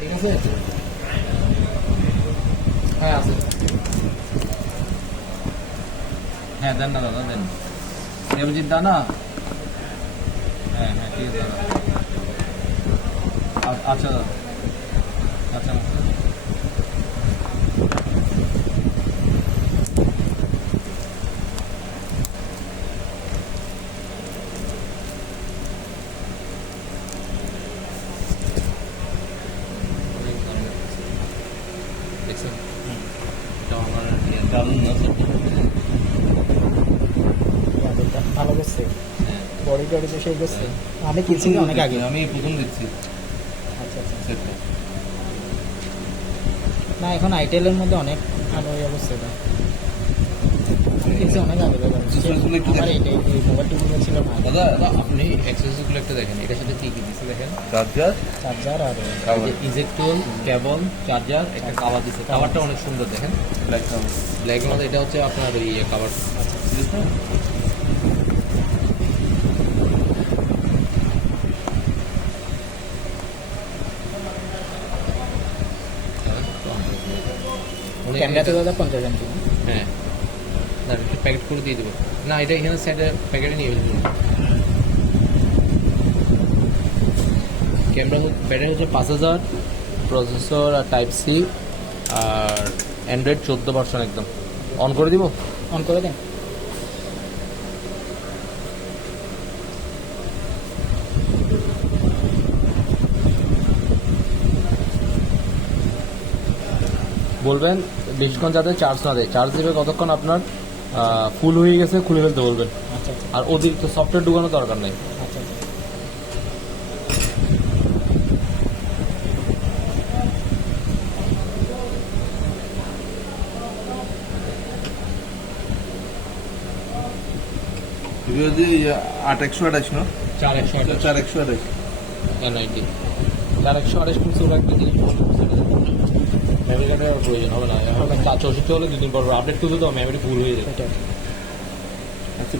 ঠিক আছে, হ্যাঁ আছে, হ্যাঁ দেন না দাদা দেন, এমজির দানা, হ্যাঁ হ্যাঁ ঠিক আছে দাদা, আচ্ছা দাদা, আচ্ছা দেখছেন এটা আমার দারুণ না ভালো করছে, হ্যাঁ বডি টডি তো সেই করছে। আমি কিনছি না অনেক আগে। আমি প্রথম দেখছি আচ্ছা আচ্ছা, সেটটা। না এখন আইটেলের মধ্যে অনেক ভালো হয়ে অবস্থা এটা। আমি কিনছি অনেক আগে দাদা। Accessories-গুলো একটু আমার দেখেন। এই মোবাইলটুকু ছিল না, দাদা আপনি অ্যাক্সেসরিজগুলো একটা দেখেন, এটার সাথে কি কি দিচ্ছে দেখেন, চার্জার, চার্জার আর ইজেক্টর, কেবল, চার্জার, একটা কাভার দিচ্ছে, কাভারটা অনেক সুন্দর দেখেন, ব্ল্যাক কাভার, ব্ল্যাকের মধ্যে এটা হচ্ছে আপনার ওই কাভার। ক্যামেরাতে দাদা 50 এমপি। হ্যাঁ না একটু প্যাকেট করে দিয়ে দেবো, না এটা এখানে সাইডে প্যাকেটে নিয়ে ফেলবো। ক্যামেরা ব্যাটারি হচ্ছে 5000, প্রসেসর আর টাইপ সি, আর অ্যান্ড্রয়েড 14 ভার্সন একদম। অন করে দিব, অন করে দেন। বলবেন বেশিক্ষণ যাতে চার্জ না দেয়, চার্জ দেবে কতক্ষণ আপনার ফুল হয়ে গেছে খুলে ফেলতে বলবেন, আচ্ছা আচ্ছা আর অতিরিক্ত সফটওয়্যার ঢুকানোর দরকার নেই। আচ্ছা আচ্ছা। যদি 8128 না 4128 4128 N90 4128 পিক্সেল রাখবে জিনিস মেমোরি কার্ডের প্রয়োজন হবে না, এখন 64 হলে 2 দিন পর আপডেট করতে তো মেমোরি ফুল হয়ে যাবে। এটা